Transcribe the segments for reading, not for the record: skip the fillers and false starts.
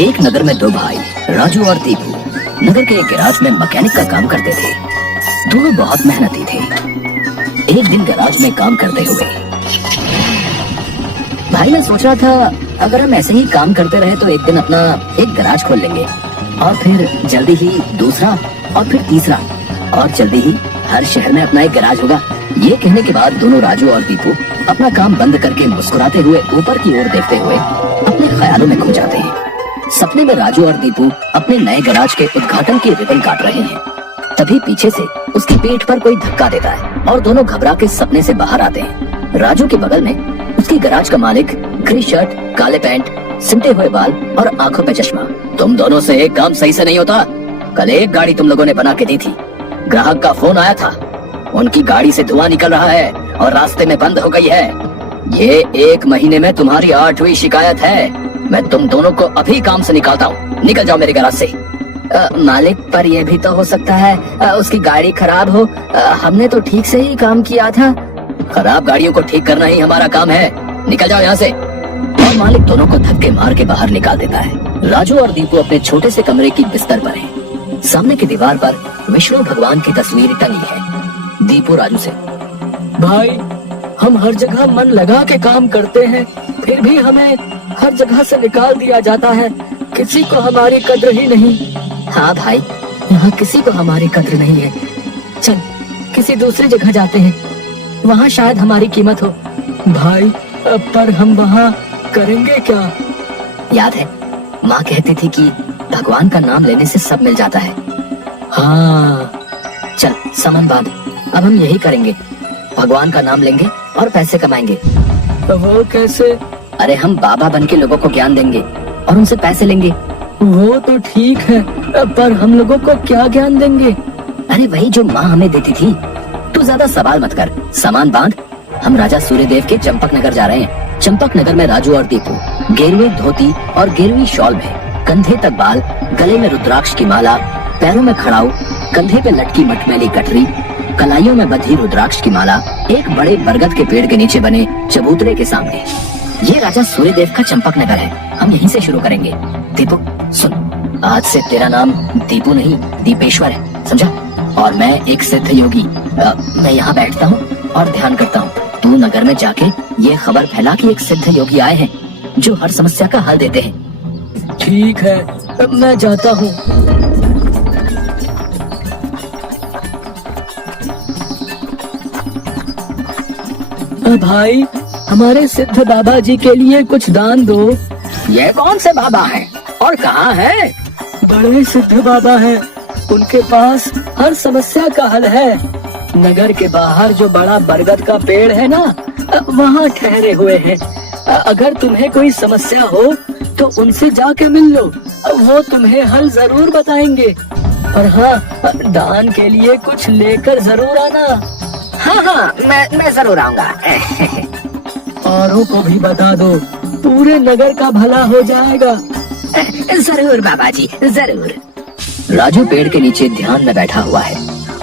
एक नगर में दो भाई राजू और दीपू नगर के एक गैराज में मैकेनिक का काम करते थे। दोनों बहुत मेहनती थे। एक दिन गैराज में काम करते हुए भाई ने सोच रहा था, अगर हम ऐसे ही काम करते रहे तो एक दिन अपना एक गैराज खोल लेंगे और फिर जल्दी ही दूसरा और फिर तीसरा और जल्दी ही हर शहर में अपना एक गैराज होगा। ये कहने के बाद दोनों राजू और दीपू अपना काम बंद करके मुस्कुराते हुए ऊपर की ओर देखते हुए अपने ख्यालों में खो जाते हैं। सपने में राजू और दीपू अपने नए गैराज के उद्घाटन की रिबन काट रहे हैं। तभी पीछे से उसकी पीठ पर कोई धक्का देता है और दोनों घबरा के सपने से बाहर आते हैं। राजू के बगल में उसकी गैराज का मालिक, ग्रे शर्ट, काले पैंट, सिमटे हुए बाल और आंखों पे चश्मा। तुम दोनों से एक काम सही से नहीं होता। कल एक गाड़ी तुम लोगों ने बना के दी थी, ग्राहक का फोन आया था, उनकी गाड़ी से धुआं निकल रहा है और रास्ते में बंद हो गई है। ये 1 महीने में तुम्हारी 8वीं शिकायत है। मैं तुम दोनों को अभी काम से निकालता हूँ। निकल जाओ मेरे गैराज से। मालिक, पर यह भी तो हो सकता है उसकी गाड़ी खराब हो। हमने तो ठीक से ही काम किया था। खराब गाड़ियों को ठीक करना ही हमारा काम है। निकल जाओ यहाँ से। और मालिक दोनों को धक्के मार के बाहर निकाल देता है। राजू और दीपू अपने छोटे से कमरे की बिस्तर पर हैं। सामने की दीवार पर विष्णु भगवान की तस्वीर टंगी है। दीपू राजू से, भाई, हम हर जगह मन लगा के काम करते हैं, फिर भी हमें हर जगह से निकाल दिया जाता है। किसी को हमारी कद्र ही नहीं। हाँ भाई, यहाँ किसी को हमारी कद्र नहीं है। चल किसी दूसरी जगह जाते हैं, वहाँ शायद हमारी कीमत हो। भाई, पर हम वहाँ करेंगे क्या? याद है माँ कहती थी कि भगवान का नाम लेने से सब मिल जाता है। हाँ, चल सामान बांध, अब हम यही करेंगे। भगवान का नाम लेंगे और पैसे कमाएंगे। वो कैसे? अरे हम बाबा बन के लोगों को ज्ञान देंगे और उनसे पैसे लेंगे। वो तो ठीक है, पर हम लोगों को क्या ज्ञान देंगे? अरे वही जो माँ हमें देती थी। तू ज्यादा सवाल मत कर, सामान बांध। हम राजा सूर्यदेव के चंपक नगर जा रहे हैं। चंपक नगर में राजू और दीपू गेरुए धोती और गेरुई शॉल में, कंधे तक बाल, गले में रुद्राक्ष की माला, पैरों में खड़ाऊ, कंधे पे लटकी मटमैली कटरी, कलाइयों में बंधी रुद्राक्ष की माला, एक बड़े बरगद के पेड़ के नीचे बने चबूतरे के सामने। ये राजा सूर्यदेव का चंपक नगर है। हम यहीं से शुरू करेंगे। दीपू सुन, आज से तेरा नाम दीपू नहीं दीपेश्वर है, समझा? और मैं एक सिद्ध योगी। मैं यहाँ बैठता हूँ और ध्यान करता हूँ। तू नगर में जाके ये खबर फैला कि एक सिद्ध योगी आए हैं जो हर समस्या का हल देते हैं। ठीक है, अब मैं जाता हूँ। भाई, हमारे सिद्ध बाबा जी के लिए कुछ दान दो। ये कौन से बाबा हैं और कहाँ हैं? बड़े सिद्ध बाबा हैं, उनके पास हर समस्या का हल है। नगर के बाहर जो बड़ा बरगद का पेड़ है ना, वहाँ ठहरे हुए हैं। अगर तुम्हें कोई समस्या हो तो उनसे जाके मिल लो, वो तुम्हें हल जरूर बताएंगे। और हाँ, दान के लिए कुछ लेकर जरूर आना। हाँ, मैं जरूर आऊंगा। औरों को भी बता दो, पूरे नगर का भला हो जाएगा। जरूर बाबा जी, जरूर। राजू पेड़ के नीचे ध्यान में बैठा हुआ है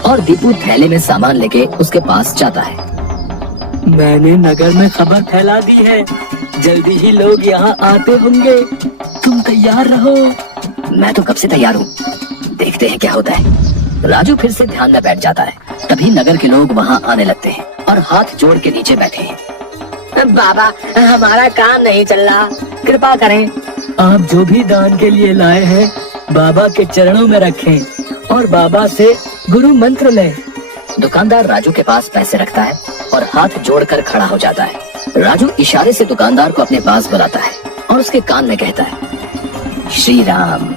और दीपू थैले में सामान लेके उसके पास जाता है। मैंने नगर में खबर फैला दी है, जल्दी ही लोग यहाँ आते होंगे। तुम तैयार रहो। मैं तो कब से तैयार हूँ, देखते हैं क्या होता है। राजू फिर से ध्यान में बैठ जाता है। तभी नगर के लोग वहाँ आने लगते हैं और हाथ जोड़ के नीचे बैठे हैं। बाबा, हमारा काम नहीं चल रहा, कृपा करें। आप जो भी दान के लिए लाए हैं, बाबा के चरणों में रखें और बाबा से गुरु मंत्र लें। दुकानदार राजू के पास पैसे रखता है और हाथ जोड़कर खड़ा हो जाता है। राजू इशारे से दुकानदार को अपने पास बुलाता है और उसके कान में कहता है, श्री राम,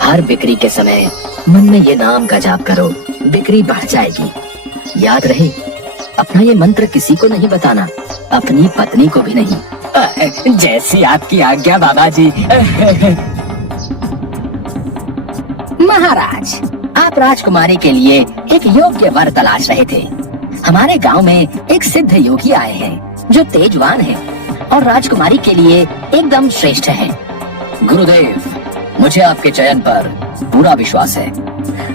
हर बिक्री के समय मन में ये नाम का जाप करो, बिक्री बढ़ जाएगी। याद रहे, अपना ये मंत्र किसी को नहीं बताना, अपनी पत्नी को भी नहीं। जैसी आपकी आज्ञा बाबा जी। महाराज, आप राजकुमारी के लिए एक योग्य वर तलाश रहे थे। हमारे गांव में एक सिद्ध योगी आए हैं जो तेजवान हैं और राजकुमारी के लिए एकदम श्रेष्ठ हैं। गुरुदेव, मुझे आपके चयन पर पूरा विश्वास है।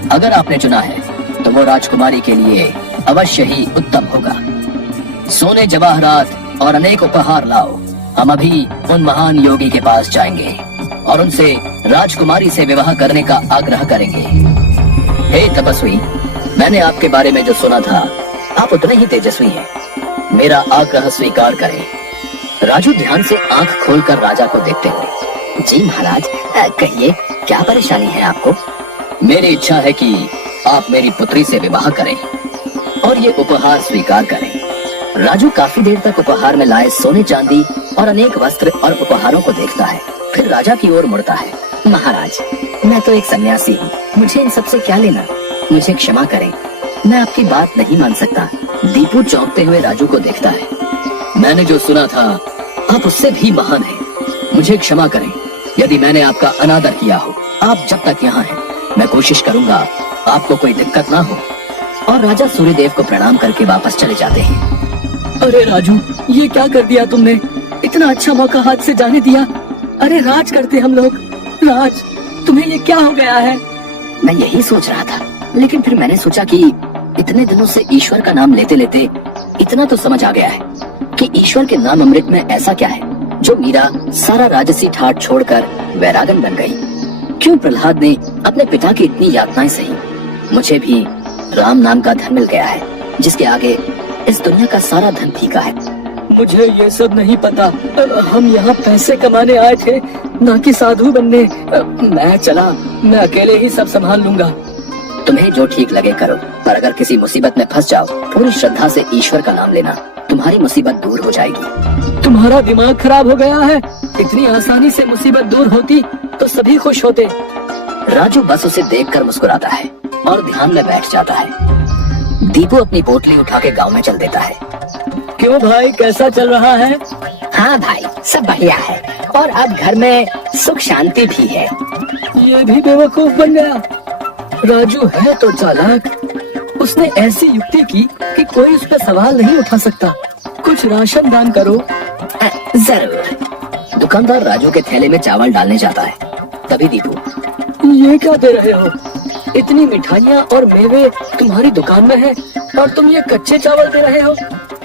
अगर आपने चुना है तो वो राजकुमारी के लिए अवश्य ही उत्तम होगा। सोने जवाहरात और अनेक उपहार लाओ, हम अभी उन महान योगी के पास जाएंगे। और उनसे राजकुमारी से विवाह करने का आग्रह करेंगे। हे तपस्वी, मैंने आपके बारे में जो सुना था, आप उतने ही तेजस्वी हैं। मेरा आग्रह स्वीकार करें। राजू ध्यान से आंख खोलकर राजा को देखते हुए, जी महाराज, कहिए क्या परेशानी है आपको? मेरी इच्छा है कि आप मेरी पुत्री से विवाह करें और ये उपहार स्वीकार करें। राजू काफी देर तक उपहार में लाए सोने चांदी और अनेक वस्त्र और उपहारों को देखता है, फिर राजा की ओर मुड़ता है। महाराज, मैं तो एक सन्यासी हूँ, मुझे इन सबसे क्या लेना? मुझे क्षमा करें, मैं आपकी बात नहीं मान सकता। दीपू चौंकते हुए राजू को देखता है। मैंने जो सुना था, आप उससे भी महान हैं। मुझे क्षमा करें यदि मैंने आपका अनादर किया हो। आप जब तक यहाँ हैं, मैं कोशिश करूंगा आपको कोई दिक्कत ना हो। और राजा सूर्यदेव को प्रणाम करके वापस चले जाते हैं। अरे राजू, ये क्या कर दिया तुमने? इतना अच्छा मौका हाथ से जाने दिया। अरे राज करते हम लोग। राज, तुम्हें ये क्या हो गया है? मैं यही सोच रहा था, लेकिन फिर मैंने सोचा कि इतने दिनों से ईश्वर का नाम लेते लेते इतना तो समझ आ गया है कि ईश्वर के नाम अमृत में ऐसा क्या है जो मीरा सारा राजसी ठाट छोड़कर वैरागन बन गई। क्यों प्रहलाद ने अपने पिता की इतनी यातनाएं सही? मुझे भी राम नाम का धन मिल गया है, जिसके आगे इस दुनिया का सारा धन फीका है। मुझे ये सब नहीं पता। हम यहाँ पैसे कमाने आए थे, ना कि साधु बनने। मैं चला, मैं अकेले ही सब संभाल लूंगा। तुम्हें जो ठीक लगे करो, पर अगर किसी मुसीबत में फंस जाओ, पूरी श्रद्धा से ईश्वर का नाम लेना, तुम्हारी मुसीबत दूर हो जाएगी। तुम्हारा दिमाग खराब हो गया है? इतनी आसानी से मुसीबत दूर होती तो सभी खुश होते। राजू बस उसे देखकर मुस्कुराता है और ध्यान में बैठ जाता है। दीपू अपनी पोटली उठा के गाँव में चल देता है। क्यों भाई, कैसा चल रहा है? हाँ भाई, सब बढ़िया है और अब घर में सुख शांति भी है। ये भी बेवकूफ बन गया। राजू है तो चालाक। उसने ऐसी युक्ति की कि कोई उस पर सवाल नहीं उठा सकता। कुछ राशन दान करो। जरूर। दुकानदार राजू के थैले में चावल डालने जाता है। तभी दीपू, ये क्या दे रहे हो? इतनी मिठाइयाँ और मेवे तुम्हारी दुकान में है और तुम ये कच्चे चावल दे रहे हो?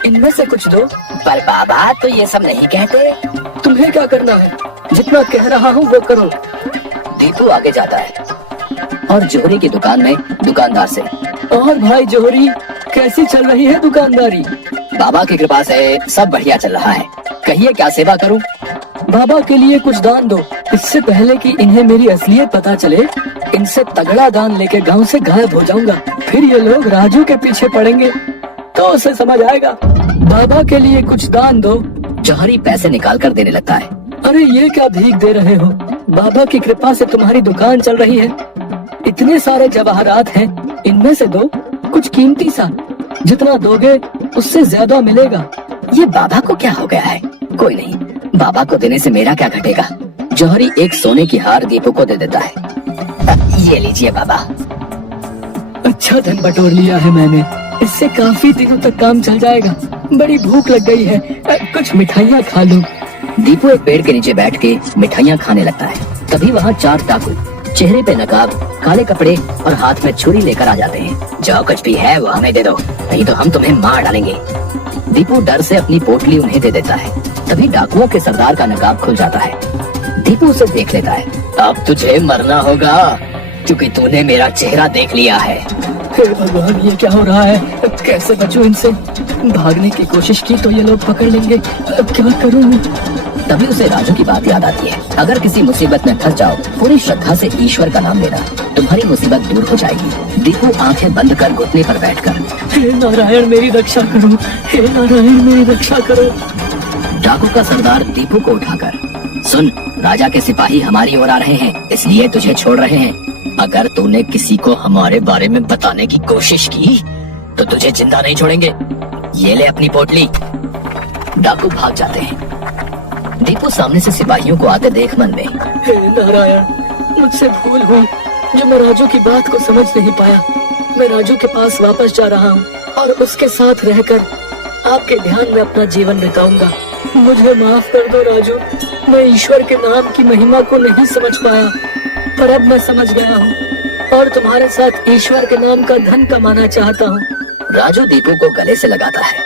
इनमें से कुछ दो। पर बाबा तो ये सब नहीं कहते। तुम्हें क्या करना है? जितना कह रहा हूँ वो करो। दीपू आगे जाता है और जोहरी की दुकान में दुकानदार से, और भाई जोहरी, कैसी चल रही है दुकानदारी? बाबा की कृपा से सब बढ़िया चल रहा है। कहिए क्या सेवा करूं? बाबा के लिए कुछ दान दो। इससे पहले कि इन्हें मेरी असलियत पता चले, इनसे तगड़ा दान लेके गांव से गायब हो जाऊंगा। फिर ये लोग राजू के पीछे पड़ेंगे तो उसे समझ आएगा। बाबा के लिए कुछ दान दो। जोहरी पैसे निकाल कर देने लगता है। अरे ये क्या भीख दे रहे हो? बाबा की कृपा से तुम्हारी दुकान चल रही है। इतने सारे जवाहरात हैं, इनमें से दो कुछ कीमती सा। जितना दोगे उससे ज्यादा मिलेगा। ये बाबा को क्या हो गया है? कोई नहीं, बाबा को देने से मेरा क्या घटेगा। जोहरी एक सोने की हार दीपू को दे देता है। ये लीजिए बाबा। अच्छा धन बटोर लिया है मैंने। इससे काफी दिनों तक काम चल जाएगा। बड़ी भूख लग गई है, कुछ मिठाइयाँ खा लूं। दीपू एक पेड़ के नीचे बैठ के मिठाइयाँ खाने लगता है। तभी वहाँ 4 डाकू चेहरे पे नकाब, काले कपड़े और हाथ में छुरी लेकर आ जाते हैं। जो कुछ भी है वो हमें दे दो, नहीं तो हम तुम्हें मार डालेंगे। दीपू डर से अपनी पोटली उन्हें दे देता है। तभी डाकुओं के सरदार का नकाब खुल जाता है। दीपू उसे देख लेता है। अब तुझे मरना होगा क्योंकि तूने मेरा चेहरा देख लिया है। हे भगवान, ये क्या हो रहा है? कैसे बचूं इनसे? भागने की कोशिश की तो ये लोग पकड़ लेंगे। क्या करूं? तभी उसे राजू की बात याद आती है। अगर किसी मुसीबत में फंस जाओ, पूरी श्रद्धा से ईश्वर का नाम लेना, तुम्हारी मुसीबत दूर हो जाएगी। दीपू आंखें बंद कर घुटने पर बैठकर, हे नारायण मेरी रक्षा करो, हे नारायण मेरी रक्षा करो। डाकू का सरदार दीपू को उठाकर, सुन, राजा के सिपाही हमारी ओर आ रहे हैं, इसलिए तुझे छोड़ रहे हैं। अगर तूने किसी को हमारे बारे में बताने की कोशिश की तो तुझे जिंदा नहीं छोड़ेंगे। ये ले अपनी पोटली। डाकू भाग जाते हैं। दीपू सामने से सिपाहियों को आते देख मन में, हे नारायण, मुझसे भूल हुई जो मैं राजू की बात को समझ नहीं पाया। मैं राजू के पास वापस जा रहा हूँ और उसके साथ रहकर आपके ध्यान में अपना जीवन बिताऊंगा। मुझे माफ कर दो राजू, मैं ईश्वर के नाम की महिमा को नहीं समझ पाया, पर अब मैं समझ गया हूँ और तुम्हारे साथ ईश्वर के नाम का धन कमाना चाहता हूँ। राजू दीपू को गले से लगाता है